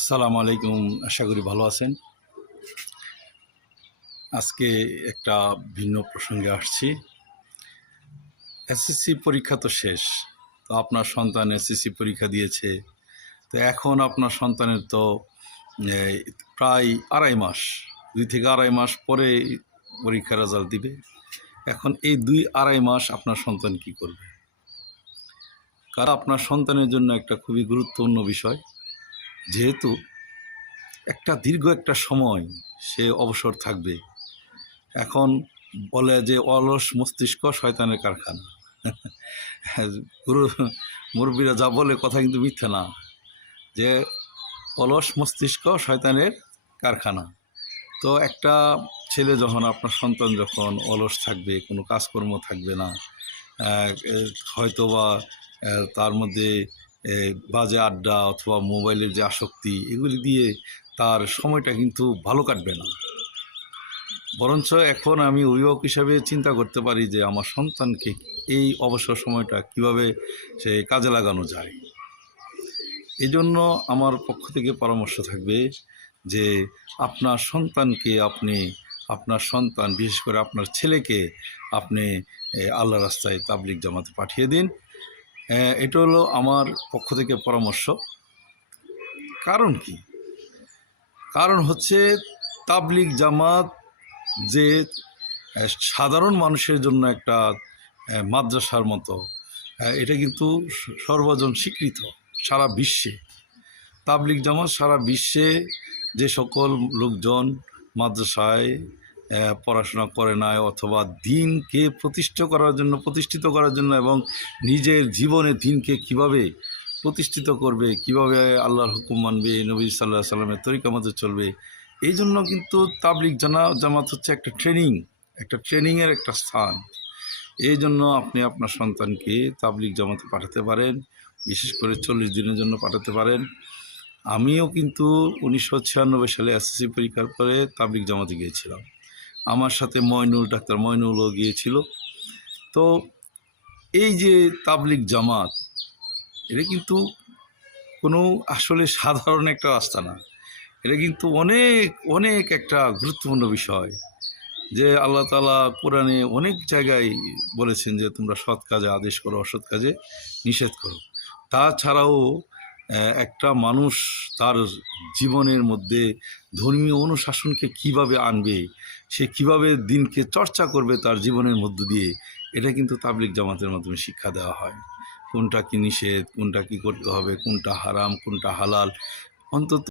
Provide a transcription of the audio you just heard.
আসসালামু আলাইকুম। আশা করি ভালো আছেন। আজকে একটা ভিন্ন প্রসঙ্গে আসছি। এসএসসি পরীক্ষা তো শেষ। তো আপনার সন্তান এসএসসি পরীক্ষা দিয়েছে। তো এখন আপনার সন্তানের তো এই প্রায় ২.৫ মাস, ২ থেকে ২.৫ মাস পরে পরীক্ষার রেজাল্ট দিবে। এখন এই ২-২.৫ মাস আপনার সন্তান কী করবে? কারণ আপনার সন্তানের জন্য একটা খুবই গুরুত্বপূর্ণ বিষয়। যেহেতু দীর্ঘ একটা সময় সে অবসর থাকবে। এখন বলে যে অলস মস্তিষ্ক শয়তানের কারখানা। গুরু মুরব্বীরা যা বলে কথা কিন্তু মিথ্যা না, যে অলস মস্তিষ্ক শয়তানের কারখানা। তো একটা ছেলে যখন, আপনার সন্তান যখন অলস থাকবে, কোনো কাজকর্ম থাকবে না, হয়তোবা তার মধ্যে বাজে আড্ডা অথবা মোবাইলের যে আসক্তি, এগুলি দিয়ে তার সময়টা কিন্তু ভালো কাটবে না। বরঞ্চ এখন আমি অভিভাবক হিসাবে চিন্তা করতে পারি যে আমার সন্তানকে এই অবসর সময়টা কিভাবে সে কাজে লাগানো যায়। এই জন্য আমার পক্ষ থেকে পরামর্শ থাকবে যে আপনার সন্তানকে আপনার সন্তান, বিশেষ করে আপনার ছেলেকে আপনি আল্লাহর রাস্তায় তাবলিগ জামাতে পাঠিয়ে দিন। এটা হলো আমার পক্ষ থেকে পরামর্শ। কারণ কি? কারণ হচ্ছে তাবলিগ জামাত যে সাধারণ মানুষের জন্য একটা মাদ্রাসার মতো, এটা কিন্তু সর্বজন স্বীকৃত সারা বিশ্বে। তাবলিগ জামাত সারা বিশ্বে যে সকল লোকজন মাদ্রাসায় পড়াশোনা করে নাই, অথবা দিনকে প্রতিষ্ঠিত করার জন্য এবং নিজের জীবনে দিনকে কিভাবে প্রতিষ্ঠিত করবে, কিভাবে আল্লাহর হুকুম মানবে, নবী সাল্লাল্লাহু আলাইহি সাল্লামের তরিকা মতো চলবে, এই জন্য কিন্তু তাবলিগ জামাত হচ্ছে একটা ট্রেনিংয়ের একটা স্থান। এই জন্য আপনি আপনার সন্তানকে তাবলিগ জামাতে পাঠাতে পারেন, বিশেষ করে 40 দিনের জন্য পাঠাতে পারেন। আমিও কিন্তু 1996 সালে এসএসসি পরীক্ষার পরে তাবলিগ জামাতে গিয়েছিলাম। আমার সাথে ডাক্তার ময়নুলও গিয়েছিল। তো এই যে তাবলিগ জামাত, এটা কিন্তু কোনো আসলে সাধারণ একটা রাস্তা না। এটা কিন্তু অনেক অনেক একটা গুরুত্বপূর্ণ বিষয়, যে আল্লাহ তাআলা কোরআনে অনেক জায়গায় বলেছেন যে তোমরা সৎ কাজে আদেশ করো, অসৎ কাজে নিষেধ করো। তাছাড়াও একটা মানুষ তার জীবনের মধ্যে ধর্মীয় অনুশাসনকে কিভাবে আনবে, সে কিভাবে দিনকে চর্চা করবে তার জীবনের মধ্য দিয়ে, এটা কিন্তু তাবলিগ জামাতের মাধ্যমে শিক্ষা দেওয়া হয়। কোনটা কি নিষেধ, কোনটা কি করতে হবে, কোনটা হারাম, কোনটা হালাল, অন্তত